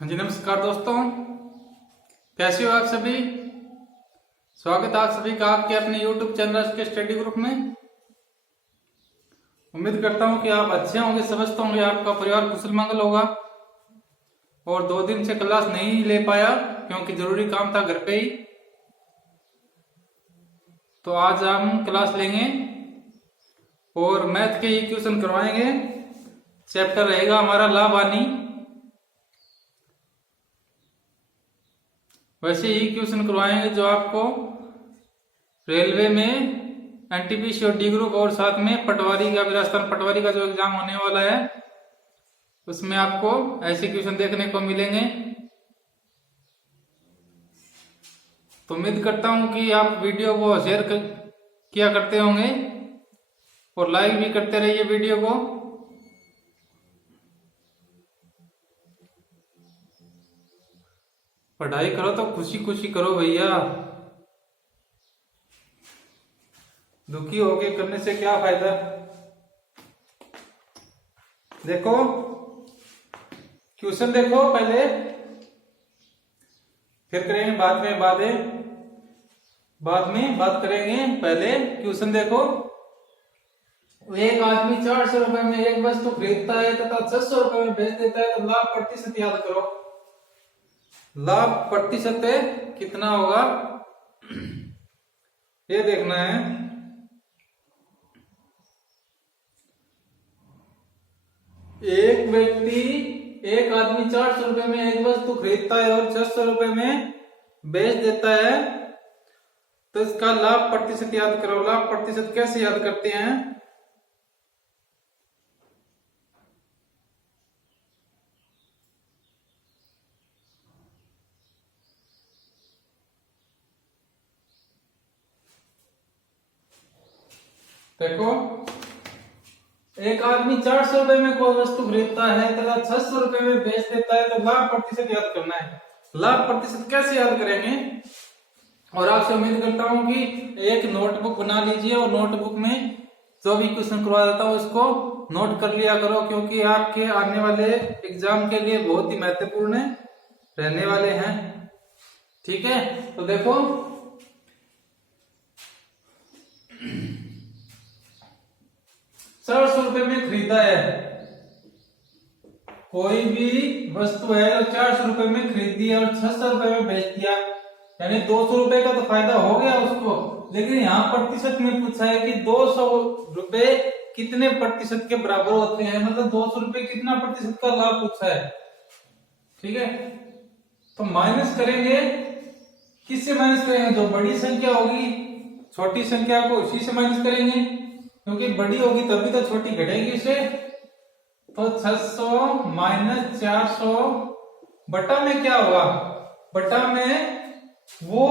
हाँ जी, नमस्कार दोस्तों। कैसे हो आप सभी। स्वागत है आप सभी का आपके अपने YouTube चैनल के स्टडी ग्रुप में। उम्मीद करता हूँ कि आप अच्छे होंगे, समझते होंगे, आपका परिवार कुशल मंगल होगा। और 2 दिन से क्लास नहीं ले पाया क्योंकि जरूरी काम था घर पे ही। तो आज हम क्लास लेंगे और मैथ के ही क्वेश्चन करवाएंगे। चैप्टर रहेगा हमारा लाभ हानि। वैसे ही क्वेश्चन करवाएंगे जो आपको रेलवे में एनटीपीसी और डी ग्रुप और साथ में पटवारी का, राजस्थान पटवारी का जो एग्जाम होने वाला है उसमें आपको ऐसे क्वेश्चन देखने को मिलेंगे। तो उम्मीद करता हूं कि आप वीडियो को शेयर किया करते होंगे और लाइक भी करते रहिए वीडियो को। पढ़ाई करो तो खुशी खुशी करो भैया, दुखी होके करने से क्या फायदा। देखो क्वेश्चन देखो पहले, फिर करेंगे बाद में बात करेंगे। पहले क्वेश्चन देखो। एक आदमी 400 रुपए में एक वस्तु खरीदता है तथा 600 रुपए में बेच देता है तो लाभ प्रतिशत याद करो। लाभ प्रतिशत कितना होगा ये देखना है। एक आदमी 400 रुपए में एक वस्तु खरीदता है और 600 रुपए में बेच देता है तो इसका लाभ प्रतिशत याद करो। लाभ प्रतिशत कैसे याद करते हैं। देखो, एक आदमी 400 रुपए में कोई वस्तु खरीदता है तथा 600 रुपए में बेच देता है तो लाभ प्रतिशत याद करना है। लाभ प्रतिशत कैसे याद करेंगे। और आपसे उम्मीद करता हूं कि एक नोटबुक बना लीजिए और नोटबुक में जो भी क्वेश्चन करवा देता हूं उसको नोट कर लिया करो, क्योंकि आपके आने वाले एग्जाम के लिए बहुत ही महत्वपूर्ण रहने वाले हैं। ठीक है, तो देखो 400 रुपए में खरीदा है, कोई भी वस्तु है तो 400 रुपए में खरीदी है और 600 रुपए में बेच दिया, यानी 200 रुपए का तो फायदा हो गया उसको। लेकिन यहाँ प्रतिशत में पूछा है कि 200 रुपए कितने प्रतिशत के बराबर होते हैं, मतलब 200 रुपए कितना प्रतिशत का लाभ पूछा है। ठीक है, तो माइनस करेंगे। किससे माइनस करेंगे। जो बड़ी संख्या होगी छोटी संख्या को उसी से माइनस करेंगे, क्योंकि बड़ी होगी तभी तो छोटी घटेगी उससे। तो 600 माइनस 400 बटा में क्या होगा। बटा में वो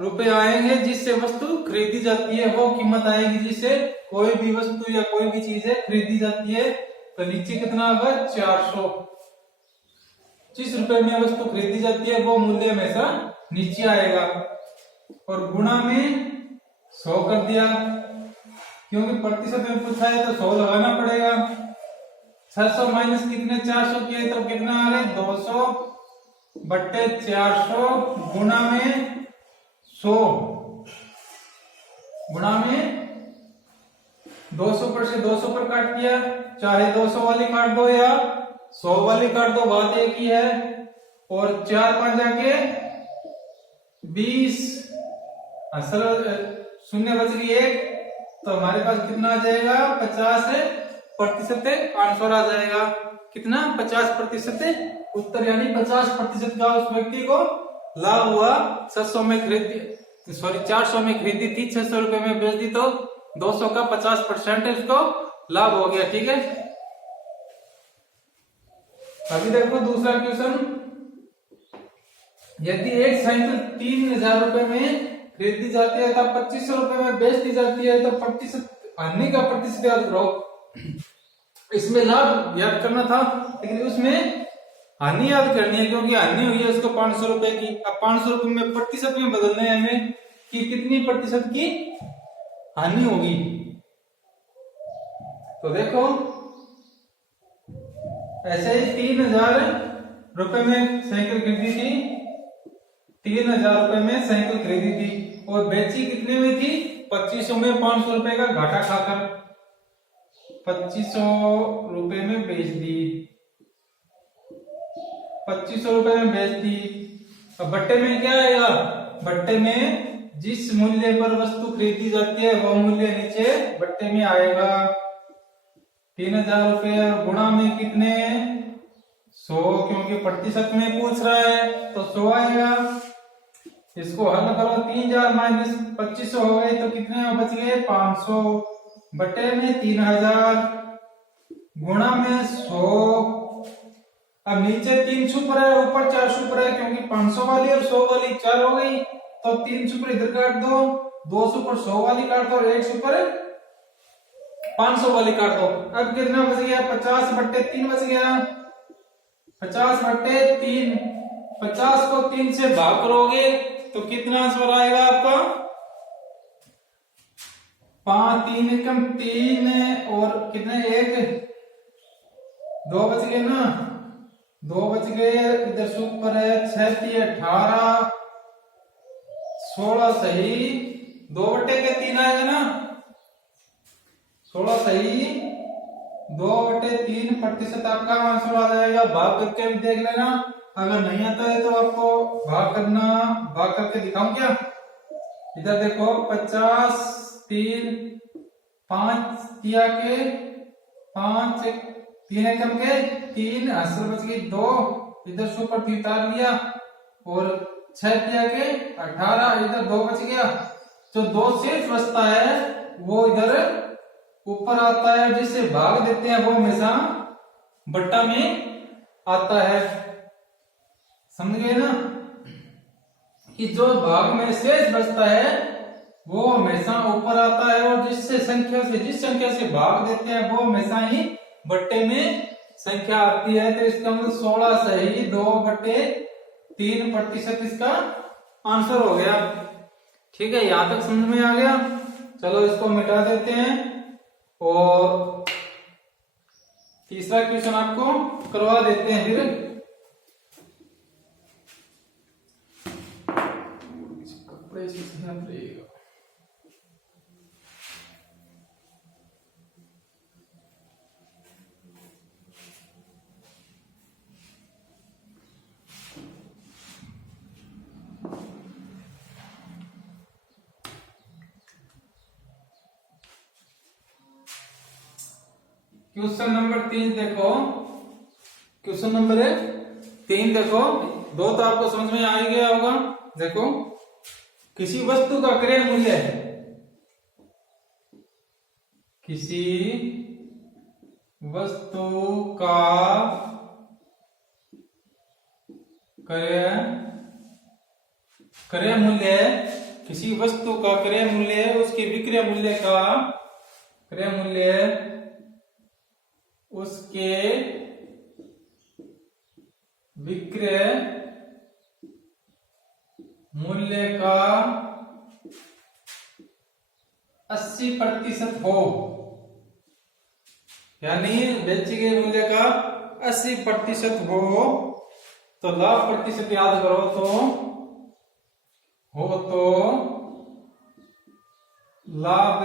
रुपए आएंगे जिससे वस्तु खरीदी जाती है, वो कीमत आएगी जिससे कोई भी वस्तु या कोई भी चीज है खरीदी जाती है। तो नीचे कितना होगा 400। जिस रुपए में वस्तु खरीदी जाती है वो मूल्य हमेशा नीचे आएगा। और गुणा में 100 कर दिया, क्योंकि प्रतिशत में पूछा है तो 100 लगाना पड़ेगा। 600 माइनस कितने 400 किए तो कितना आ रहा है 200 बट्टे 400 गुणा में 100। गुणा में 200 पर से 200 पर काट दिया, चाहे 200 वाली काट दो या 100 वाली काट दो, बात एक ही है। और 4 5 जाके 20, असल शून्य बच गई 1, तो हमारे पास कितना आ जाएगा 50% आंसर आ जाएगा। कितना 50% उत्तर, यानी 50% का उस व्यक्ति को लाभ हुआ। 400 में खरीदी थी 600 रुपए में बेच दी तो 200 का 50% उसको लाभ हो गया। ठीक है, अभी देखो दूसरा क्वेश्चन। यदि एक साइकिल 3000 रुपए में खरीदी जाती है तब 2500 रुपए में बेच दी जाती है तो प्रतिशत हानि का प्रतिशत याद करो। इसमें लाभ याद करना था लेकिन उसमें हानि याद करनी है, क्योंकि हानि हुई है उसको 500 रुपए की। अब 500 रुपए में प्रतिशत में बदलने हैं हमें कि कितनी प्रतिशत की हानि होगी। तो देखो ऐसे ही 3000 रुपए में साइकिल खरीदी थी, 3,000 रुपए में साइकिल खरीदी थी और बेची कितने में थी? 2500 में, 500 रुपए का घाटा खाकर 2500 रुपए में बेच दी, 2500 रुपए में बेच दी। अब बट्टे में क्या आएगा? बट्टे में जिस मूल्य पर वस्तु खरीदी जाती है वो मूल्य नीचे बट्टे में आएगा। 3,000 रुपए और गुणा में कितने? 100, क्योंकि प्रतिशत में पूछ रहा है तो 100 आएगा। इसको हल करो, 3,000 माइनस 2500 हो गए तो कितने बच गए? 500 बटे में 3,000 गुणा में 100। अब नीचे 3 छुप रहा है, ऊपर 4 छुप रहा है, क्योंकि 500 वाली और 100 वाली 4 हो गई तो 3 छुपर इधर काट दो, 2 छुपर 100 वाली काट दो और 1 छुपर 500 वाली काट दो। अब कितना बच गया? 50 बट्टे 3 बच गया, 50 बट्टे 3। 50 को 3 से भाग करोगे तो कितना आंसर आएगा आपका? 5 3 एकम 3 और कितने? 1 2 बच गए ना, 2 बच गए, इधर सुपर है 6 3 18 16 सही, 2 बटे के 3 आएगा ना, 16 सही, 2 बटे 3 प्रतिशत आपका आंसर आ जाएगा। भाग करके भी देख लेना, अगर नहीं आता है तो आपको भाग करके दिखाऊं क्या? इधर देखो 50 3 5 किया के 5 3 एकम के 3 आंसर बच गई 2, इधर सुपर 3 उतार लिया और 6 किया के 18, इधर 2 बच गया। जो 2 शेष बचता है वो इधर ऊपर आता है, जिससे भाग देते हैं वो हमेशा बट्टा में आता है। समझ गए ना कि जो भाग में शेष बचता है वो हमेशा ऊपर आता है और जिस संख्या से भाग देते हैं वो हमेशा ही बट्टे में संख्या आती है। तो इसका मतलब 16 सही, 2 बट्टे 3 प्रतिशत इसका आंसर हो गया। ठीक है, यहां तक समझ में आ गया। चलो इसको मिटा देते हैं और तीसरा क्वेश्चन आपको करवा देते हैं। फिर कपड़े से रहेगा। क्वेश्चन नंबर 3 देखो, क्वेश्चन नंबर 3 देखो, 2 तो आपको समझ में आ ही गया होगा। देखो, किसी वस्तु का क्रय मूल्य है, किसी वस्तु का क्रय मूल्य, किसी वस्तु का क्रय मूल्य उसके विक्रय मूल्य का क्रय मूल्य उसके विक्रय मूल्य का 80% हो, यानी बेचे गए मूल्य का 80% हो, तो लाभ प्रतिशत याद करो तो लाभ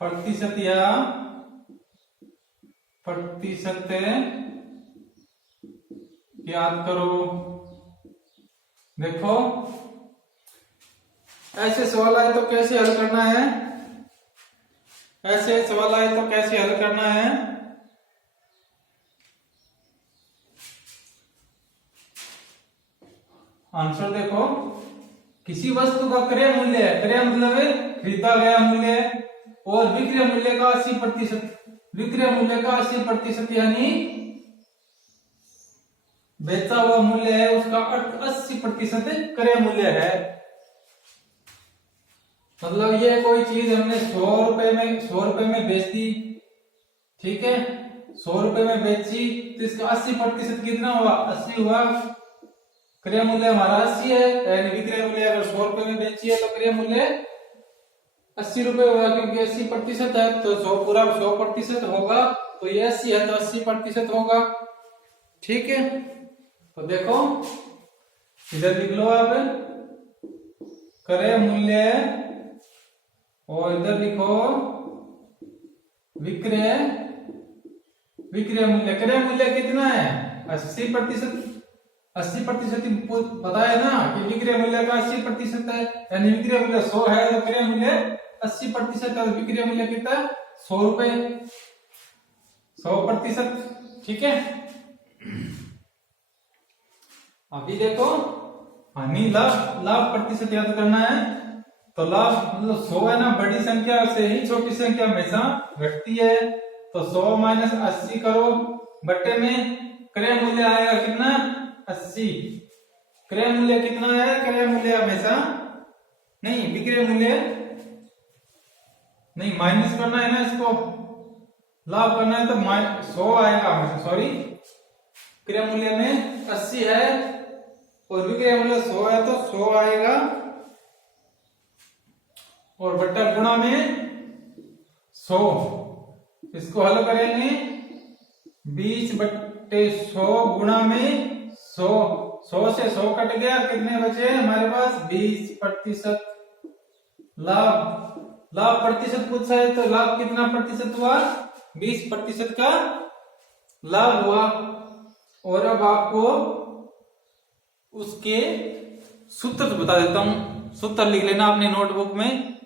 प्रतिशत या प्रतिशत याद करो। देखो, ऐसे सवाल आए तो कैसे हल करना है, ऐसे सवाल आए तो कैसे हल करना है। आंसर देखो, किसी वस्तु का क्रय मूल्य है, क्रय मतलब है खरीदा गया मूल्य, और विक्रय मूल्य का 80%, विक्रय मूल्य का 80% यानी बेचा हुआ मूल्य है उसका 80% क्रय मूल्य है। मतलब ये कोई चीज हमने 100 रुपए में बेच दी, ठीक है, 100 रुपए में बेची तो इसका 80% कितना हुआ? 80 हुआ। क्रय मूल्य हमारा 80 है, यानी विक्रय मूल्य अगर 100 रुपए में बेची है तो क्रय मूल्य 80 रुपए हुआ, क्योंकि 80% है तो 100 पूरा 100% होगा, तो ये 80 है तो 80% होगा। ठीक है, तो देखो इधर लिख लो आप क्रय मूल्य और इधर लिखो विक्रय मूल्य। क्रय मूल्य कितना है 80%। 80% पता है ना कि विक्रय मूल्य का 80% है, यानी विक्रय मूल्य 100 है तो क्रय मूल्य 80% है। विक्रय मूल्य कितना है 100 रुपए, 100%। ठीक है, अभी देखो हानि लाभ प्रतिशत याद करना है। तो लाभ मतलब 100 है ना, बड़ी संख्या से ही छोटी संख्या हमेशा घटती है। तो 100 माइनस 80 करो बट्टे में क्रय मूल्य आएगा कितना 80। क्रय मूल्य कितना है, क्रय मूल्य हमेशा नहीं, विक्रय मूल्य नहीं, माइनस करना है ना इसको, लाभ करना है तो 100 आएगा हमेशा, सॉरी क्रय मूल्य में 80 है और विक्रय मूल्य 100 है तो 100 आएगा और बट्टा गुणा में 100। इसको हल करेंगे 20/100 गुणा में 100। 100 से 100 कट गया, कितने बचे हमारे पास 20%। लाभ प्रतिशत पूछा है तो लाभ कितना प्रतिशत हुआ 20% का लाभ हुआ। और अब आपको उसके सूत्र बता देता हूं, सूत्र लिख लेना अपने नोटबुक में,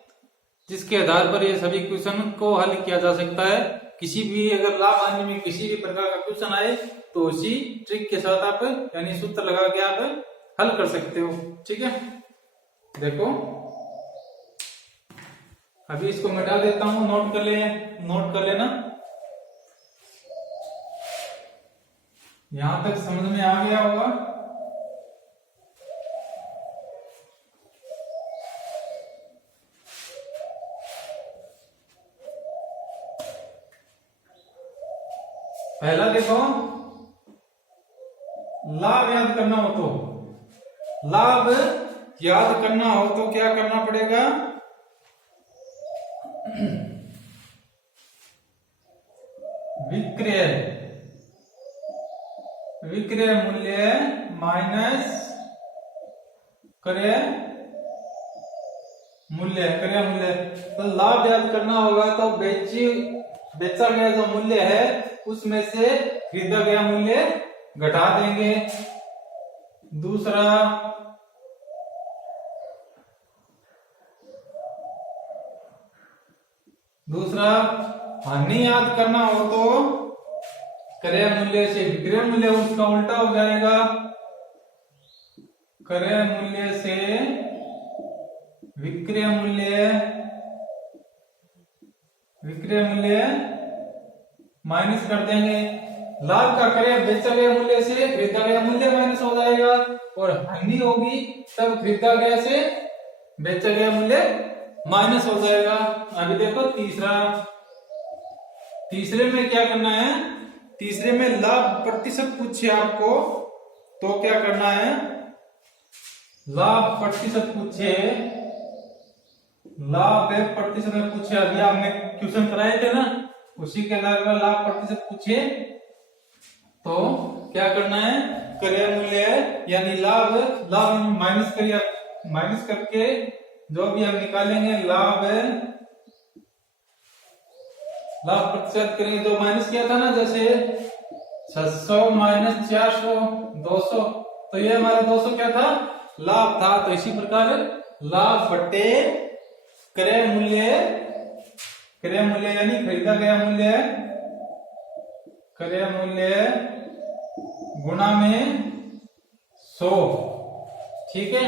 जिसके आधार पर ये सभी क्वेश्चन को हल किया जा सकता है। किसी भी अगर लाभ हानि में किसी भी प्रकार का क्वेश्चन आए तो उसी ट्रिक के साथ आप यानी सूत्र लगा के आप हल कर सकते हो। ठीक है, देखो अभी इसको मिटा देता हूं, नोट कर लेना। यहां तक समझ में आ गया होगा। पहला देखो लाभ याद करना हो तो क्या करना पड़ेगा, विक्रय मूल्य माइनस क्रय मूल्य। तो लाभ याद करना होगा तो बेचा गया जो मूल्य है उसमें से खरीदा गया मूल्य घटा देंगे। दूसरा हानि याद करना हो तो क्रय मूल्य से विक्रय मूल्य उसका उल्टा हो जाएगा। क्रय मूल्य से विक्रय मूल्य माइनस कर देंगे। लाभ का क्रय बेचा गया मूल्य से खरीदा गया मूल्य माइनस हो जाएगा और हानि होगी तब खरीदा गया से बेचा गया मूल्य माइनस हो जाएगा। अभी देखो तीसरे में क्या करना है, तीसरे में लाभ प्रतिशत पूछे आपको तो क्या करना है, लाभ प्रतिशत में पूछे अभी आपने क्वेश्चन कराए थे ना, उसी के आधार पर लाभ प्रतिशत पूछे तो क्या करना है, क्रय मूल्य यानी लाभ माइनस करके जो भी हम निकालेंगे लाभ प्रतिशत करेंगे। जो माइनस किया था ना, जैसे 600 माइनस 400 200, तो ये हमारा 200 क्या था लाभ था। तो इसी प्रकार लाभ बटे क्रय मूल्य यानी खरीदा गया मूल्य, क्रय मूल्य गुणा में 100। ठीक है,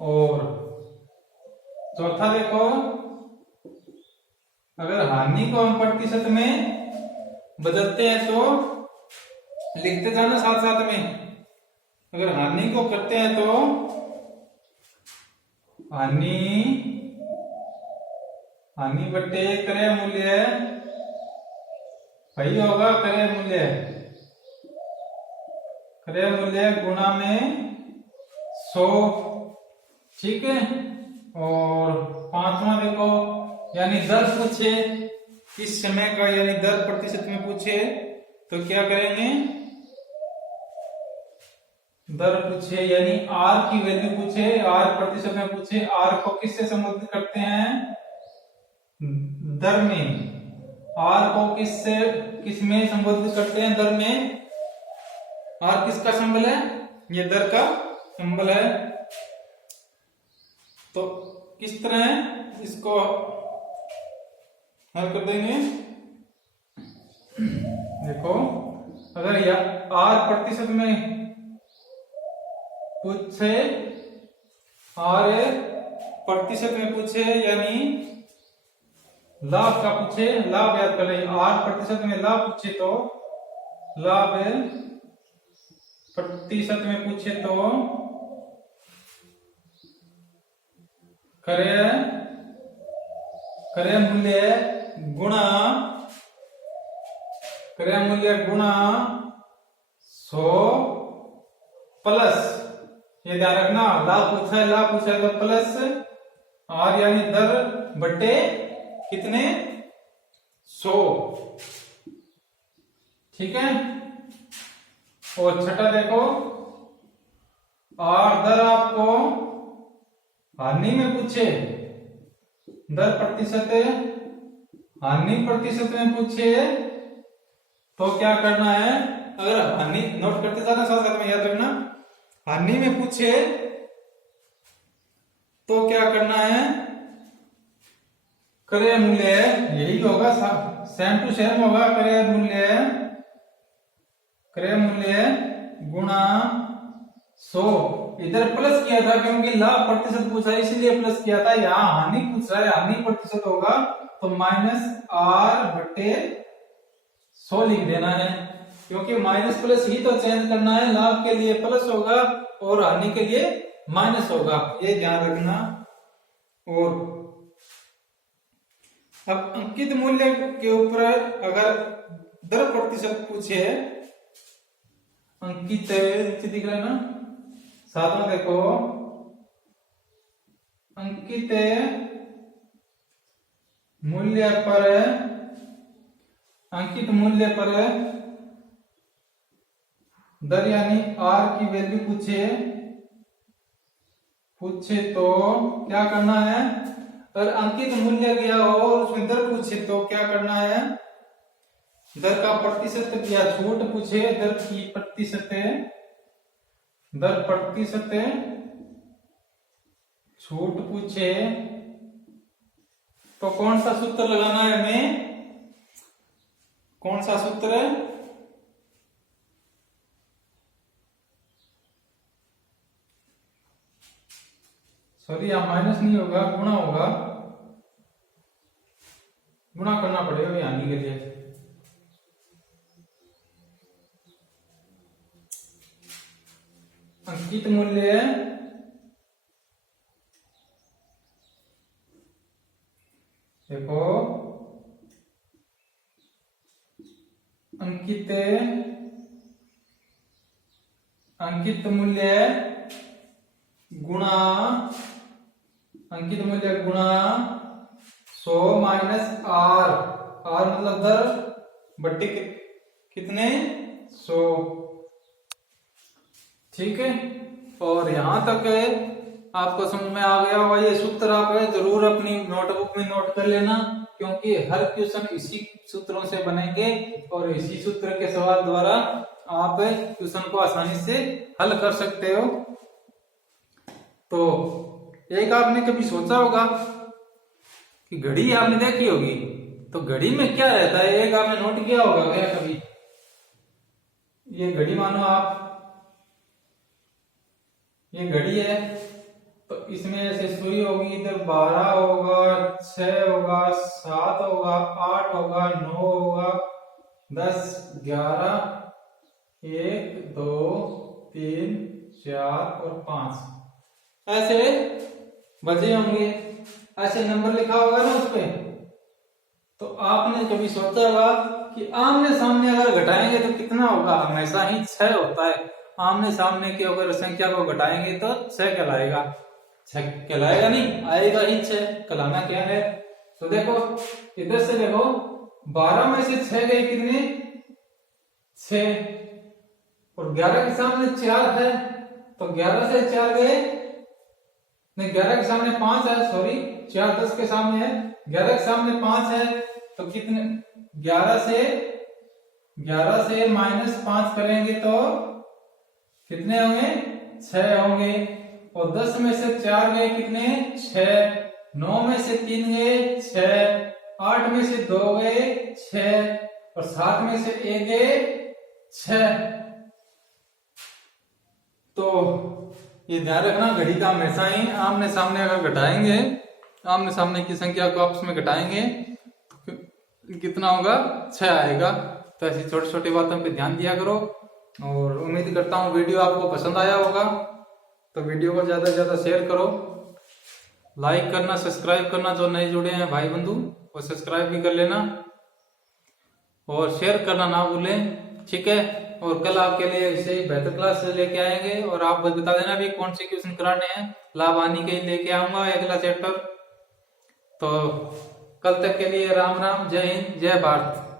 और चौथा देखो, अगर हानि को हम प्रतिशत में बदलते हैं तो लिखते जाना साथ में। अगर हानि को करते हैं तो हानि बटे क्रय मूल्य वही होगा, क्रय मूल्य गुणा में 100। ठीक है, और पांचवा देखो, यानी दर पूछे किस समय का, यानी दर प्रतिशत में पूछे तो क्या करेंगे, दर पूछे यानी आर की वैल्यू पूछे, आर प्रतिशत में पूछे, आर को किससे संबोधित करते हैं? दर में। आर को किस में संबोधित करते हैं? दर में। आर किसका सिंबल है? ये दर का सिंबल है। तो किस तरह इसको हल कर देंगे? देखो, अगर यह आर प्रतिशत में पूछे, आर प्रतिशत में पूछे यानी लाभ का पूछे, लाभ याद कर लें, आर प्रतिशत में लाभ पूछे तो लाभ प्रतिशत में पूछे तो क्रय मूल्य गुणा 100 प्लस, ये ध्यान रखना, लाभ पूछा है तो प्लस आर यानी दर बटे कितने? 100। ठीक है। और छठा देखो, आर दर आपको हानि में पूछे, दर प्रतिशत हानि प्रतिशत में पूछे तो क्या करना है? अगर हानि नोट करते जाना, साथ साथ में याद रखना, हानि में पूछे तो क्या करना है? क्रय मूल्य यही होगा, सेम टू सेम होगा, क्रय मूल्य गुणा 100। इधर प्लस किया था क्योंकि लाभ प्रतिशत पूछा है इसलिए प्लस किया था, यहाँ हानि पूछ रहा है, हानि प्रतिशत होगा तो माइनस आर बटे 100 लिख देना है, क्योंकि माइनस प्लस ही तो चेंज करना है, लाभ के लिए प्लस होगा और हानि के लिए माइनस होगा, ये ध्यान रखना। और अब अंकित मूल्य के ऊपर अगर दर प्रतिशत पूछे, अंकित दिख रहा है ना, साथ में देखो, अंकित मूल्य पर दर यानी आर की वैल्यू पूछे तो क्या करना है? अगर अंकित मूल्य दिया हो और उसमें दर पूछे तो क्या करना है? दर का प्रतिशत या छूट पूछे, दर प्रतिशत छूट पूछे तो कौन सा सूत्र लगाना है हमें? कौन सा सूत्र? सॉरी, यहां माइनस नहीं होगा, गुणा होगा, गुणा करना पड़ेगा यानी के लिए। अंकित मूल्य देखो, अंकित मूल्य गुणा 100 माइनस आर, आर मतलब दर बट्टे कितने? 100। ठीक है। और यहां तक आपको समझ में आ गया होगा, ये सूत्र आप जरूर अपनी नोटबुक में नोट कर लेना, क्योंकि हर क्वेश्चन इसी सूत्रों से बनेंगे और इसी सूत्र के सवाल द्वारा आप क्वेश्चन को आसानी से हल कर सकते हो। तो एक आपने कभी सोचा होगा कि घड़ी आपने देखी होगी, तो घड़ी में क्या रहता है, एक आपने नोट किया होगा क्या कभी? ये घड़ी मानो आप, ये घड़ी है, तो इसमें ऐसे सुई होगी, इधर 12 होगा, 6 होगा, 7 होगा, 8 होगा, 9 होगा, 10, 11, 1, 2, 3, 4 और 5 ऐसे बजे होंगे, ऐसे नंबर लिखा होगा ना उस पे। तो आपने कभी सोचा होगा कि आमने सामने अगर घटाएंगे तो कितना होगा? हमेशा ही 6 होता है, आमने सामने की अगर संख्या को घटाएंगे तो 6 कहलाएगा, 6 कहलाएगा नहीं, आएगा ही 6, कहलाना क्या है? तो देखो इधर से देखो, 12 में से 6 गए कितने? 6, और 11 के सामने 4 है तो 11 से 4 गए, नहीं 11 के सामने 5 है, सॉरी 4 10 के सामने है, 11 के सामने 5 है, तो कितने 11 से -5 करेंगे तो कितने होंगे 6 होंगे। और 10 में से 4 गए कितने 6, 9 में से 3 गए 6, 8 में से 2 गए 6 और 7 में से 1 गए 6। तो ये ध्यान रखना, घड़ी का हमेशा ही आमने सामने अगर घटाएंगे, आमने सामने की संख्या को आपस में घटाएंगे तो कितना होगा 6 आएगा। तो ऐसी छोटी छोटी बातों पे ध्यान दिया करो। और उम्मीद करता हूँ वीडियो आपको पसंद आया होगा, तो वीडियो को ज्यादा से ज्यादा शेयर करो, लाइक करना, सब्सक्राइब करना, जो नए जुड़े हैं भाई बंधु वो सब्सक्राइब भी कर लेना और शेयर करना ना भूलें, ठीक है। और कल आपके लिए इसे बेहतर क्लास लेके आएंगे और आप बता देना भी कौन से क्वेश्चन कराने हैं, लाभ हानि के लेके आऊंगा अगला चैप्टर। तो कल तक के लिए राम राम, जय हिंद, जय भारत।